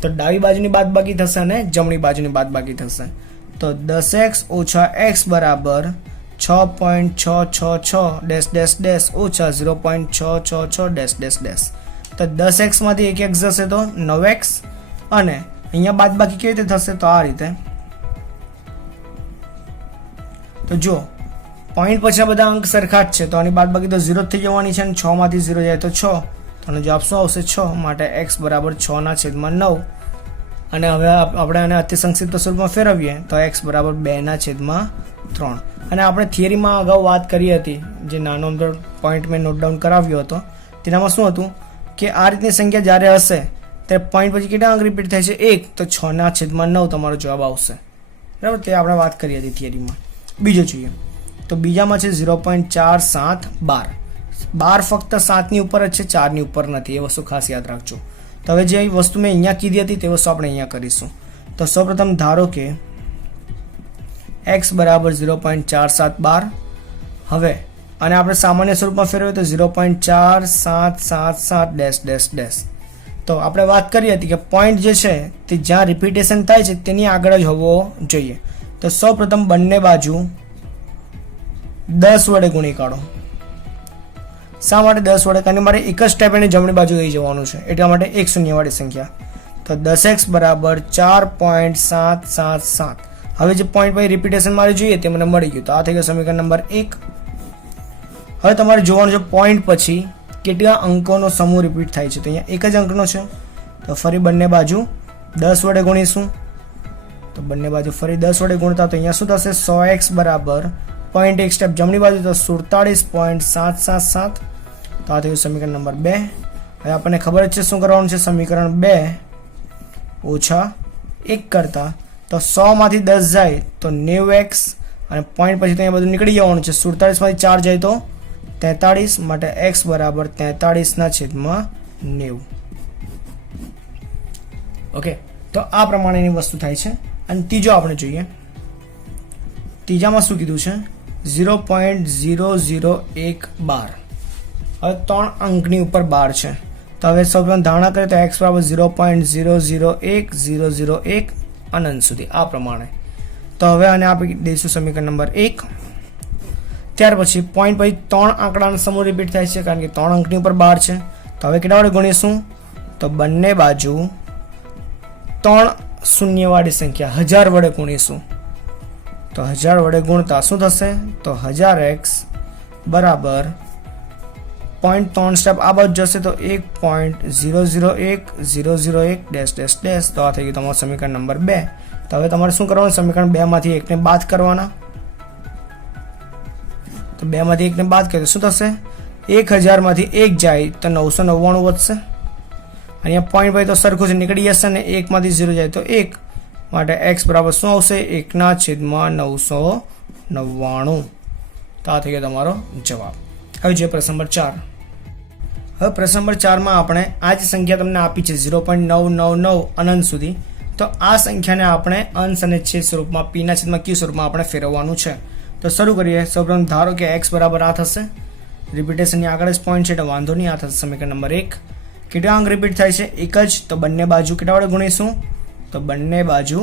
તો ડાબી બાજુની બાદબાકી થશે અને જમણી બાજુની બાદબાકી થશે. તો 10x ઓછા x બરાબર 6.666 ડેશ ડેશ ડેશ ઓછા 0.666 ડેશ ડેશ ડેશ. તો 10x માંથી એક x જશે તો 9x અને અહીંયા બાદબાકી કેવી રીતે થશે, તો આ રીતે. તો જો પોઈન્ટ પછી બધા અંક સરખા જ છે તો આની બાદબાકી તો 0 થઈ જવાની છે અને 6 માંથી 0 જાય તો 6. તો જવાબ શું આવશે 6. માટે x બરાબર 6/9 અને હવે આપણે આને અતિ સંક્ષિપ્ત સ્વરૂપમાં ફેરવીએ તો x બરાબર 2/3. અને આપણે થિયરીમાં અગાઉ વાત કરી હતી, જે નાનો અમથો પોઈન્ટ મેં નોટ ડાઉન કરાવ્યો હતો તેનામાં શું હતું કે આ રીતની સંખ્યા જ્યારે હશે ત્યારે પોઈન્ટ પછી કેટલા અંક રિપીટ થાય છે 1, તો 6/9 તમારો જવાબ આવશે, બરાબર. તે આપણે વાત કરી હતી થિયરીમાં. બીજો જોઈએ તો બીજામાં છે 0.4712. 12 ફક્ત 7ની ઉપર જ છે, 4ની ઉપર નથી, એ વસ્તુ ખાસ યાદ રાખજો. તો હવે જે વસ્તુ મેં અહીંયા કીધી હતી તે વસ્તુ આપણે અહીંયા કરીશું. તો સૌપ્રથમ ધારો કે x બરાબર 0.4712. હવે અને આપણે સામાન્ય સ્વરૂપમાં ફેરવીએ તો 0.4777 ડેશ ડેશ ડેશ. તો આપણે વાત કરી હતી કે પોઈન્ટ જે છે તે જ્યાં રિપીટેશન થાય છે તેની આગળ જ હોવો જોઈએ. તો સૌપ્રથમ બંને બાજુ 10 વડે ગુણી કાઢો. શા માટે 10 વડે? કારણ કે મારે એક જ સ્ટેપ એને જમણી બાજુ લઈ જવાનું છે, એટલા માટે એક શૂન્યવાળી સંખ્યા. તો 10x બરાબર 4.777. હવે જે પોઈન્ટ પછી રિપીટેશન મારે જોઈએ તે મને મળી ગયું. તો આ થઈ ગયું સમીકરણ નંબર 1. હવે તમારે જોવાનું છે પોઈન્ટ પછી કેટલા અંકોનો સમૂહ રિપીટ થાય છે. તો અહીંયા એક જ અંકનો છે, તો ફરી બંને બાજુ 10 વડે ગુણીશું. તો બંને બાજુ ફરી 10 વડે ગુણતા તો અહીંયા શું થશે 100x બરાબર પોઈન્ટ એક સ્ટેપ જમણી બાજુ તો 47.777. તો આ થયું સમીકરણ નંબર 2. હવે આપણને ખબર જ છે શું કરવાનું છે, સમીકરણ 2 ઓછા 1 કરતા તો 100 માંથી 10 જાય તો 90x અને પોઈન્ટ પછી તો અહીંયા બધું નીકળી જવાનું છે. 47 માંથી 4 જાય તો 43 માટે x બરાબર 43/90. ઓકે, તો આ પ્રમાણેની વસ્તુ થાય છે. અને ત્રીજો આપણે જોઈએ, ત્રીજામાં શું કીધું છે 0.00112. હવે 3 અંકની ઉપર 12 છે. તો હવે સૌપ્રથમ ધારણા કરીએ તો x બરાબર 0.001001 અનંત સુધી આ પ્રમાણે. તો હવે આને આપણે દઈશું સમીકરણ નંબર 1. ત્યાર પછી પોઈન્ટ પછી 3 આંકડાનો સમૂહ રિપીટ થાય છે કારણ કે 3 અંકની ઉપર 12 છે. તો હવે કેટલા વડે ગુણીશું, તો બંને બાજુ 3 શૂન્યવાળી સંખ્યા 1000 વડે ગુણીશું. તો 1000 વડે ગુણતા શું થશે, તો 1000x બરાબર 0.3 સ્ટેપ આ બાજુ જશે તો 1.001001 તો આ થઈ ગયું તમારું સમીકરણ નંબર 2. તો હવે તમારે શું કરવાનું, સમીકરણ 2 માંથી 1 ને બાદ કરવાના. તો 2 માંથી 1 ને બાદ કરીએ તો શું થશે, 1000 માંથી 1 જાય તો 999 વધશે. અહીંયા પોઈન્ટ ભાઈ તો સરખું છે નીકળી જશે અને 1 માંથી 0 જાય તો 1 માટે x બરાબર શું આવશે 1/999. તો આ થઈ ગયો તમારો જવાબ. હવે જે પ્રશ્ન નંબર 4. હવે પ્રશ્ન નંબર 4 માં આપણે આ જ સંખ્યા તમને આપી છે 0.999 અનંત સુધી. તો આ સંખ્યાને આપણે અંશ અને છેદ સ્વરૂપમાં p/q સ્વરૂપમાં આપણે ફેરવવાનું છે. તો શરૂ કરીએ. સૌપ્રથમ ધારો કે x બરાબર આ થશે, રિપીટેશનની આગળ જ પોઈન્ટ છે એટલે વાંધો નહીં, આ થશે સમીકરણ નંબર 1. કેટલા અંક રિપીટ થાય છે, એક જ. તો બંને બાજુ કેટલા વડે ગુણીશું, તો બંને બાજુ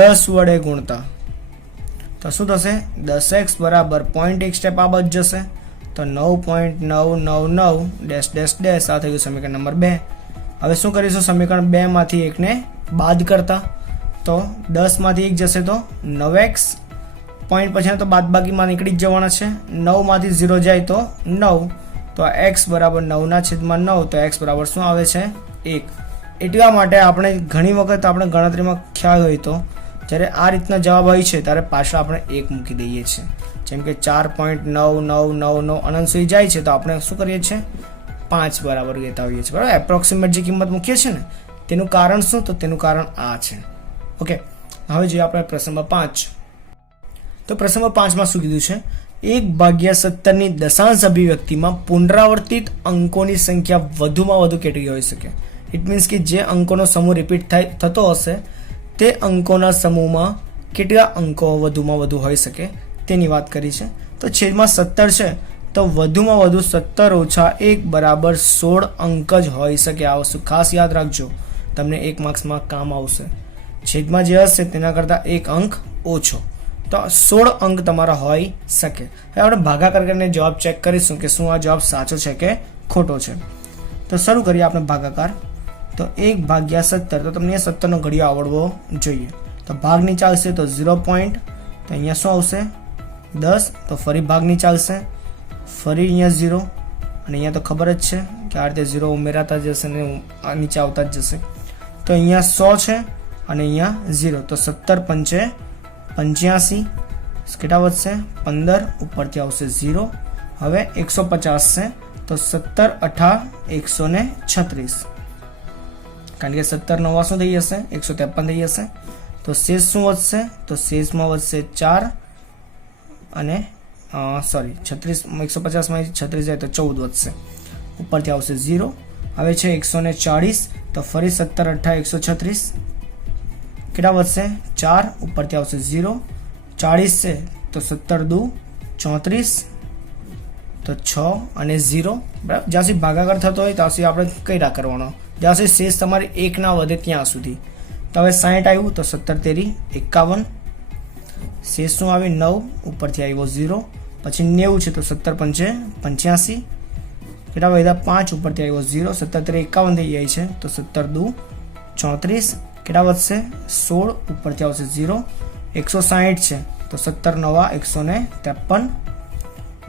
10 વડે ગુણતા તો શું થશે 10x બરાબર પોઈન્ટ એક સ્ટેપ આ બાજુ જશે તો 9.999 આ થઈ ગયું સમીકરણ નંબર 2. હવે શું કરીશું, સમીકરણ 2 માંથી 1 ને બાદ કરતા તો 10 માંથી 1 જશે તો 9x પોઈન્ટ પછી તો બાદબાકીમાં નીકળી જ જવાના છે. 9 માંથી 0 જાય તો 9 તો x બરાબર 9/9 તો x બરાબર શું આવે છે 1. એટલા માટે આપણે ઘણી વખત આપણે ગણતરીમાં ખ્યાલ હોય તો જ્યારે આ રીતના જવાબ હોય છે ત્યારે પાછળ આપણે 1 મૂકી દઈએ છીએ. જેમ કે 4.9999 અનંત સુધી જાય છે તો આપણે શું કરીએ છીએ 5 બરાબર લેતા હોઈએ છીએ, બરાબર. એપ્રોક્સિમેટ જે કિંમત મૂકીએ છીએ ને તેનું કારણ શું, તો તેનું કારણ આ છે. ઓકે, હવે જોઈએ આપણે પ્રશ્ન નંબર 5. તો પ્રશ્ન નંબર 5 માં શું કીધું છે, 1/17 ની દશાંશ અભિવ્યક્તિમાં પુનરાવર્તિત અંકોની સંખ્યા વધુમાં વધુ કેટલી હોઈ શકે. ઇટ મીન્સ કે જે અંકોનો સમૂહ રિપીટ થતો હશે તે અંકોના સમૂહમાં કેટલા અંકો વધુમાં વધુ હોઈ શકે તેની વાત કરી છે. તો છેદમાં 17 છે તો વધુમાં વધુ 17 ઓછા 1 બરાબર 16 અંક જ હોઈ શકે. આ વસ્તુ ખાસ યાદ રાખજો, તમને 1 માર્ક્સમાં કામ આવશે. છેદમાં જે હશે તેના કરતાં 1 અંક ઓછો, તો 16 અંક તમારા હોઈ શકે. હવે આપણે ભાગાકાર કરીને જવાબ ચેક કરીશું કે શું આ જવાબ સાચો છે કે ખોટો છે. તો શરૂ કરીએ આપણે ભાગાકાર. તો 1/17 તો તમને 17 નો ઘડિયો આવડવો જોઈએ. તો ભાગ નીચે આવશે તો 0 પોઈન્ટ, તો અહીંયા શું આવશે 10, તો ફરી ભાગ નીચે આવશે, ફરી અહીંયા 0 અને અહીંયા તો ખબર જ છે કે આ રીતે 0 ઉમેરાતા જશે ને નીચે આવતા જ જશે. તો અહીંયા 100 છે અને અહીંયા 0, તો 17 પંચે 85 કેટલા વધશે 15, ઉપરથી આવશે 0. હવે 150 છે તો 17 8 136, કારણ કે 17 9 શું થઈ જશે 153 થઈ જશે. તો શેષ શું વધશે, તો શેષમાં વધશે 4 અને 36, 150 માંથી 36 જાય તો 14 વધશે, ઉપરથી આવશે 0. હવે છે 140, તો ફરી 17 8 136 કેટલા વધશે 4, ઉપરથી આવશે 0. 40 છે તો 17 2 34, તો 6 અને 0, બરાબર. જ્યાં સુધી ભાગાકાર થતો હોય ત્યાં સુધી આપણે કઈ રાહ કરવાનો, જ્યાં સુધી શેષ તમારે 1 ના વધે ત્યાં સુધી. તો હવે 60 આવ્યું તો 17 તેરી 51, શેષ શું આવે 9, ઉપરથી આવ્યો 0. પછી 90 છે તો 17 પંચે 85 કેટલા વધ્યા 5, ઉપરથી આવ્યો 0. 17 તેરી 51 થઈ જાય છે તો 17 2 34 કેટલા વધશે 16, ઉપરથી આવશે 0. 160 છે તો 17 9 153,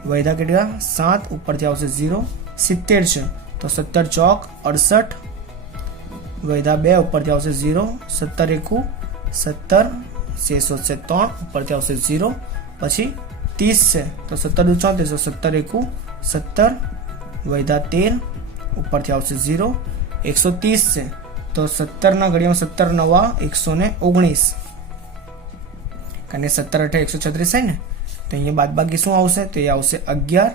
વધ્યા કેટલા 7, ઉપરથી આવશે 0. 70 છે તો 17 ચોક 68, વધ્યા 2, ઉપરથી આવશે 0. 17 એકુ 17, શેષ વધશે 3, ઉપરથી આવશે 0. પછી 30 છે તો 17 દુ 34, તો 17 એકુ 17, વધ્યા 13, ઉપરથી આવશે 0. 130 છે તો 17 ના ઘડિયામાં 17 નવા 119, કારણ કે 17 અઠે 136 છે ને, તો અહીંયા બાદબાકી શું આવશે? તો એ આવશે 11,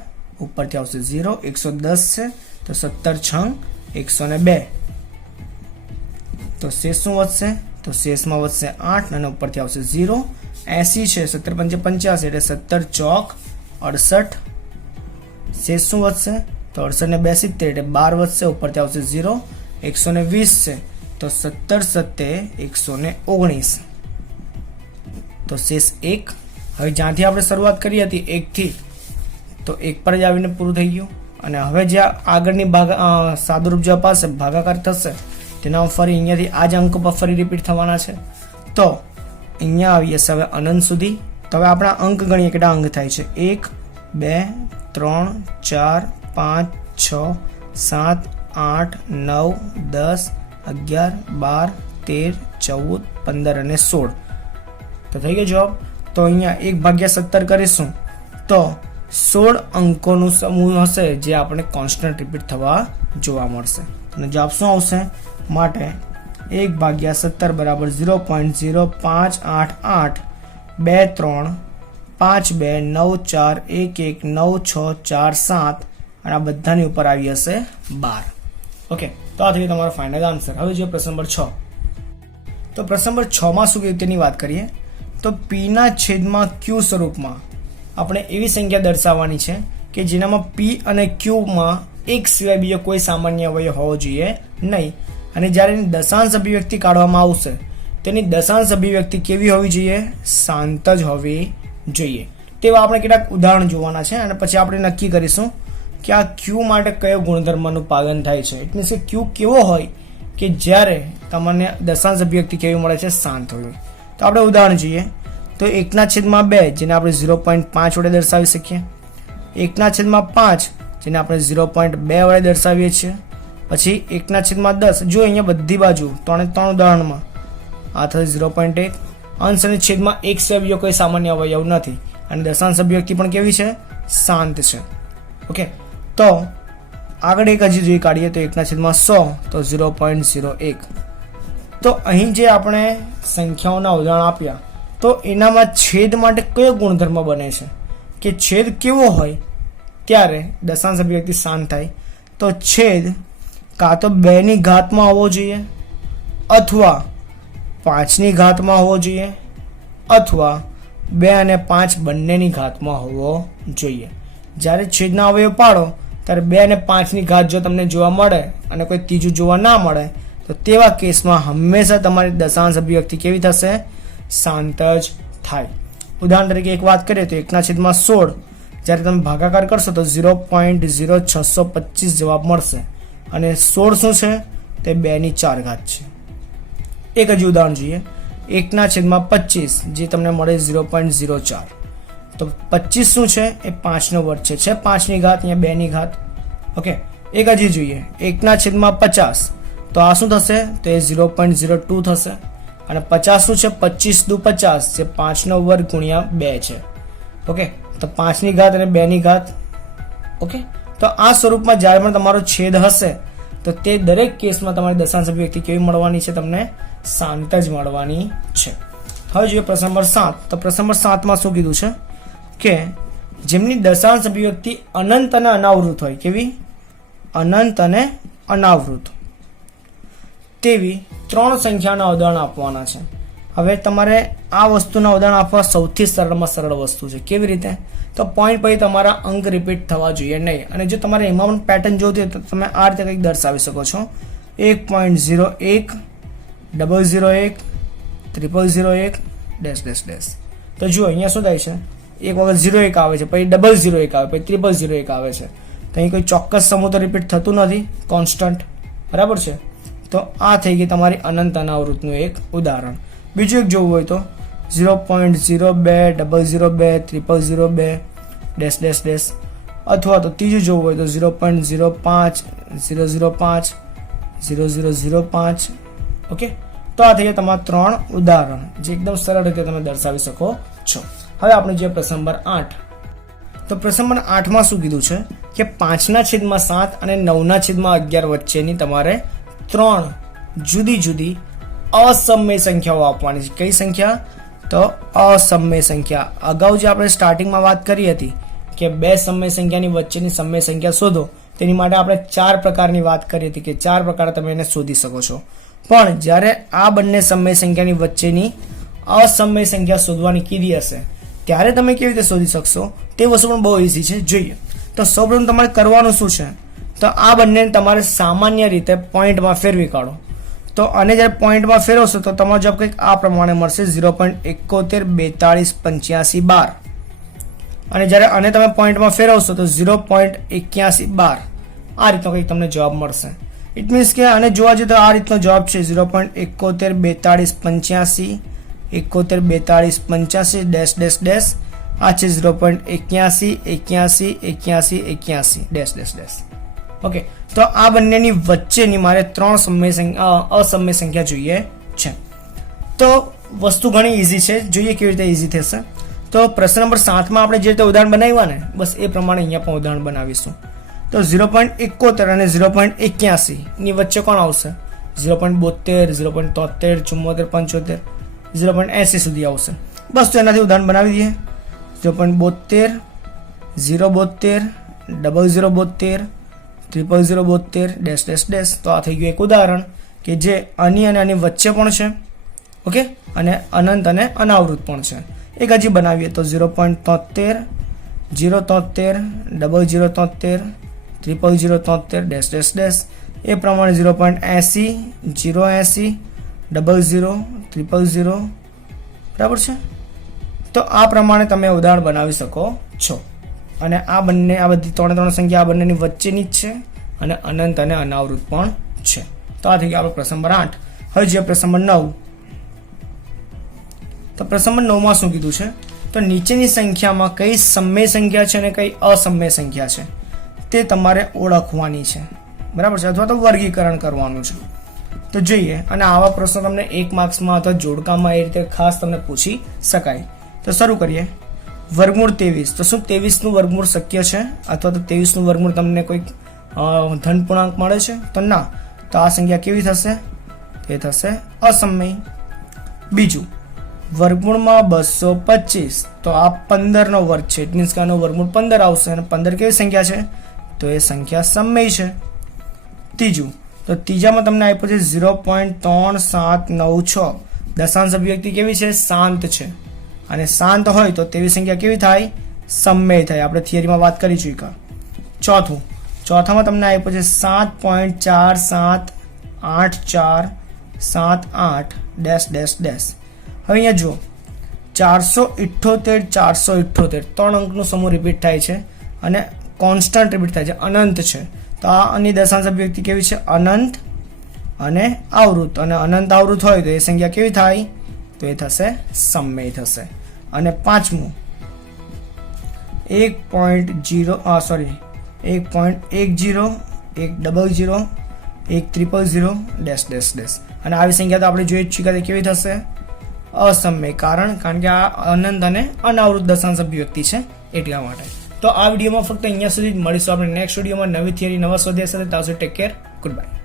ઉપરથી આવશે 0. 110 છે તો 17 છંગ 102, તો શેષ શું વધશે? તો શેષમાં વધશે 8 અને ઉપરથી આવશે 0. 80 છે 17 પંચે 85, એટલે 17 ચોક 68, શેષ શું વધશે? તો 68 ને 2 70, એટલે 12 વધશે, ઉપરથી આવશે 0. 120 છે તો 17 સત્તે 119, તો શેષ 1. હવે જ્યાંથી આપણે શરૂઆત કરી હતી 1 થી, તો 1 પર જ આવીને પૂરું થઈ ગયું. અને હવે જે આગળની સાદુરૂપ જે અપાશે, ભાગાકાર થશે, તેના ફરી અહીંયાથી આ જ અંક પર ફરી રિપીટ થવાના છે. તો અહીંયા આવીએ હવે અનંત સુધી. તો હવે આપણા અંક ગણીએ, કેટલા અંક થાય છે? 1, 2, 3, 4, 5, 6, 7, 8, 9, 10, 11, 12, 13, 14, 15 અને 16. તો થઈ ગયો જવાબ. તો અહીંયા 1/17 કરીશું તો 16 અંકોનું સમૂહ હશે જે આપણે કોન્સ્ટન્ટ રિપીટ થવા જોવા મળશે. અને જવાબ શું આવશે? માટે 1/17 બરાબર 0.0588 23 52 94 11 96 47, અને આ બધાની ઉપર આવી હશે 12. ઓકે, તો આ થઈ તમારો ફાઇનલ આન્સર. હવે જોઈએ પ્રશ્ન નંબર 6. તો પ્રશ્ન નંબર 6 માં શું કીધું તેની વાત કરીએ. તો p ના છેદમાં q સ્વરૂપમાં આપણે એવી સંખ્યા દર્શાવવાની છે કે જેનામાં p અને q માં એક સિવાય બીજો કોઈ સામાન્ય અવયવ હોવો જોઈએ નહીં. અને જ્યારે એની દશાંશ અભિવ્યક્તિ કાઢવામાં આવશે તેની દશાંશ અભિવ્યક્તિ કેવી હોવી જોઈએ? શાંત જ હોવી જોઈએ. તેવા આપણે કેટલાક ઉદાહરણ જોવાના છે અને પછી આપણે નક્કી કરીશું કે આ q માટે કયો ગુણધર્મનું પાલન થાય છે. ઇટ મીન્સ કે q કેવો હોય કે જ્યારે તમને દશાંશ અભિવ્યક્તિ કેવી મળે છે? શાંત હોય. તો આપણે ઉદાહરણ જોઈએ. તો 1/2 જેને આપણે 0.5 વડે દર્શાવી શકીએ. 1/5 જેને આપણે 0.2 વડે દર્શાવીએ છીએ. પછી 1/10. જો અહીંયા બધી બાજુ 3 ઉદાહરણમાં આ થશે 0.1. અંશ અને છેદમાં એક સિવાય બીજો કોઈ સામાન્ય અવયવ નથી અને દશાંશ અભિવ્યક્તિ પણ કેવી છે? શાંત છે. ઓકે, તો આગળ એક હજી જોઈ કાઢીએ. તો 1/100 તો 0.01. તો અહીં જે આપણે સંખ્યાઓના ઉદાહરણ આપ્યા, તો એનામાં છેદ માટે કયો ગુણધર્મ બને છે કે છેદ કેવો હોય ત્યારે દશાંશ અભિવ્યક્તિ શાંત થાય? તો છેદ કાં તો 2 ની ઘાતમાં હોવો જોઈએ, અથવા 5 ની ઘાતમાં હોવો જોઈએ, અથવા 2 અને 5 બંનેની ઘાતમાં હોવો જોઈએ. જ્યારે છેદના અવયવ પાડો ત્યારે 2 અને 5 ની ઘાત જો તમને જોવા મળે અને કોઈ ત્રીજું જોવા ના મળે, તો તેવા કેસમાં હંમેશા તમારી દશાંશ અભિવ્યક્તિ કેવી થશે? શાંત જ થાય. ઉદાહરણ તરીકે એક વાત કરીએ તો 1/16 જ્યારે તમે ભાગાકાર કરશો તો 0.0625 જવાબ મળશે. અને 16 શું છે? તે 2 ની 4 ઘાત છે. એક હજી ઉદાહરણ જોઈએ. 1/25 જે તમને મળે 0.04. તો 25 શું છે? એ 5 નો વર્ગ છે 5 ની ઘાત, અહીંયા 2 ની ઘાત. ઓકે, એક હજી જોઈએ. 1/50 તો આ શું થશે? તો એ 0.02 થશે. અને 50 શું છે? 25 દુ 50 જે 5 નો વર્ગ ગુણ્યા 2 છે. ઓકે, તો 5 ની ઘાત અને 2 ની ઘાત. ઓકે, તો આ સ્વરૂપમાં જ્યારે પણ તમારો છેદ હશે તો તે દરેક કેસમાં તમારી દશાંશ અભિવ્યક્તિ કેવી મળવાની છે? તમને શાંત જ મળવાની છે. હવે જોઈએ પ્રશ્ન નંબર 7. તો પ્રશ્ન નંબર 7 માં શું કીધું છે કે જેમની દશાંશ અભિવ્યક્તિ અનંત અને અનાવૃત હોય. કેવી? અનંત અને અનાવૃત. તેવી 3 સંખ્યાના ઉદાહરણ આપવાના છે. હવે તમારે આ વસ્તુના ઉદાહરણ આપવા સૌથી સરળમાં સરળ વસ્તુ છે. કેવી રીતે? તો પોઈન્ટ પછી તમારા અંક રિપીટ થવા જોઈએ નહીં. અને જો તમારે એમાં પણ પેટર્ન જોતી હોય તો તમે આ રીતે કંઈક દર્શાવી શકો છો. 1.01 001 001 ડેશ ડેશ ડેશ. તો જુઓ અહીંયા શું થાય છે? એક વખત 01 આવે છે, પછી 001 આવે, પછી 001 આવે છે. તો અહીં કોઈ ચોક્કસ સમૂહ તો રિપીટ થતું નથી, કોન્સ્ટન્ટ. બરાબર છે? તો આ થઈ ગઈ તમારી અનંત અનાવૃતનું એક ઉદાહરણ. બીજું એક જોવું હોય તો 0.02 002 002 ડેશ ડેશ ડેશ, અથવા તો ત્રીજું જોવું હોય તો 0.05 005 0005. ઓકે, તો આ થઈ ગયા તમારા 3 ઉદાહરણ જે એકદમ સરળ રીતે તમે દર્શાવી શકો છો. હવે આપણે જે પ્રશ્ન નંબર 8, તો પ્રશ્ન નંબર 8માં શું કીધું છે કે 5/7 અને 9/11 વચ્ચેની તમારે 3 જુદી જુદી અસમય સંખ્યાઓ આપવાની છે. કઈ સંખ્યા? તો અસમય સંખ્યા. અગાઉ જે આપણે સ્ટાર્ટિંગમાં વાત કરી હતી કે બે સમય સંખ્યાની વચ્ચેની સમય સંખ્યા શોધો, તેની માટે આપણે 4 પ્રકારની વાત કરી હતી કે 4 પ્રકાર તમે એને શોધી શકો છો. પણ જ્યારે આ બંને સમય સંખ્યાની વચ્ચેની અસમય સંખ્યા શોધવાની કીધી હશે ત્યારે તમે કેવી રીતે શોધી શકશો તે વસ્તુ પણ બહુ ઇઝી છે. જોઈએ તો સૌપ્રથમ તમારે કરવાનું શું છે, તો આ બંનેને તમારે સામાન્ય રીતે પોઈન્ટમાં ફેરવી કાઢો. તો આને જ્યારે પોઈન્ટમાં ફેરવશો તો તમારો જવાબ કંઈક આ પ્રમાણે મળશે 0.71 42 85 12. અને જ્યારે આને તમે પોઈન્ટમાં ફેરવશો તો 0.81 12. આ રીતનો કંઈક તમને જવાબ મળશે. ઇટ મીન્સ કે આને જોવા જઈએ તો આ રીતનો જવાબ છે 0.71 42 85 71 42 85 ડેશ ડેશ ડેશ. આ છે 0.81 81 81 81 ડેશ ડેશ ડેશ. ઓકે, તો આ બંનેની વચ્ચેની મારે 3 અસમય સંખ્યા જોઈએ છે. તો વસ્તુ ઘણી ઇઝી છે, જોઈએ કેવી રીતે ઇઝી થશે. તો પ્રશ્ન નંબર 7માં આપણે જે રીતે ઉદાહરણ બનાવ્યા ને બસ એ પ્રમાણે અહીંયા પણ ઉદાહરણ બનાવીશું. તો 0.71 અને 0.81 ની વચ્ચે કોણ આવશે? 0.72 0.73 74 75 0.80 સુધી આવશે. બસ તો એનાથી ઉદાહરણ બનાવી દઈએ. 0.72 072 0072 00072 ડેશ ડેશ ડેશ. તો આ થઈ ગયું એક ઉદાહરણ કે જે આની અને આની વચ્ચે પણ છે. ઓકે, અને અનંત અને અનાવૃત પણ છે. એક હજી બનાવીએ તો 0.73 073 0073 00073 ડેશ ડેશ ડેશ. એ પ્રમાણે 0.80 080 00 000. બરાબર છે. તો આ પ્રમાણે તમે ઉદાહરણ બનાવી શકો છો. અને આ બધી 3 સંખ્યા આ બંનેની વચ્ચેની જ છે અને અનંત અને અનાવૃત પણ છે. તો આ થઈ ગયા આપણો પ્રશ્ન નંબર 8. હવે જે પ્રશ્ન નંબર 9, તો પ્રશ્ન નંબર 9માં શું કીધું છે, તો નીચેની સંખ્યામાં કઈ સમય સંખ્યા છે અને કઈ અસમય સંખ્યા છે તે તમારે ઓળખવાની છે. બરાબર છે, અથવા તો વર્ગીકરણ કરવાનું છે. તો જોઈએ, અને આવા પ્રશ્નો તમને 1 માર્ક્સમાં અથવા જોડકામાં એ રીતે ખાસ તમને પૂછી શકાય. તો શરૂ કરીએ. વર્ગમૂળ 23. તો શું 23નું વર્ગમૂળ શક્ય છે અથવા તો 23નું વર્ગમૂળ તમને કોઈક ધન પૂર્ણાંક મળે છે? તો ના. તો આ સંખ્યા કેવી થશે? તે થશે અસમય. બીજું, વર્ગમૂળમાં 225. તો આ 15નો વર્ગ છે, ઇટ મીન્સ કે આનો વર્ગમૂળ 15 આવશે અને 15 કેવી સંખ્યા છે? તો એ સંખ્યા સમય છે. ત્રીજું, તો ત્રીજામાં તમને આપ્યું છે 0.3796. દશાંશ અભિવ્યક્તિ કેવી છે? શાંત છે. અને શાંત હોય તો તેવી સંખ્યા કેવી થાય? સમય થાય. આપણે થિયરીમાં વાત કરી ચૂક્યા. ચોથામાં તમને આપ્યું છે 7.478478 ડેશ ડેશ ડેશ. હવે અહીંયા જુઓ 478 478 3 અંકનું સમૂહ રિપીટ થાય છે અને કોન્સ્ટન્ટ રિપીટ થાય છે, અનંત છે. તો આ આની દશાંશ અભિવ્યક્તિ કેવી છે? અનંત અને આવૃત. અને અનંત આવૃત હોય તો એ સંખ્યા કેવી થાય? તો એ થશે સમય થશે. અને પાંચમું 1.10 1.10 100 1300 ડેશ ડેશ ડેશ. અને આવી સંખ્યા તો આપણે જોઈ જ છીએ કેવી થશે? અસમય. કારણ કે આ અનંત અને અનાવૃત દશાંશ અભિવ્યક્તિ છે એટલા માટે. તો આ વિડીયોમાં ફક્ત અહીંયા સુધી જ મળીશું. આપણે નેક્સ્ટ વિડીયોમાં નવી થિયરી નવા સ્વાધ્યાય સાથે. ત્યાં સુધી ટેક કેર, ગુડ બાય.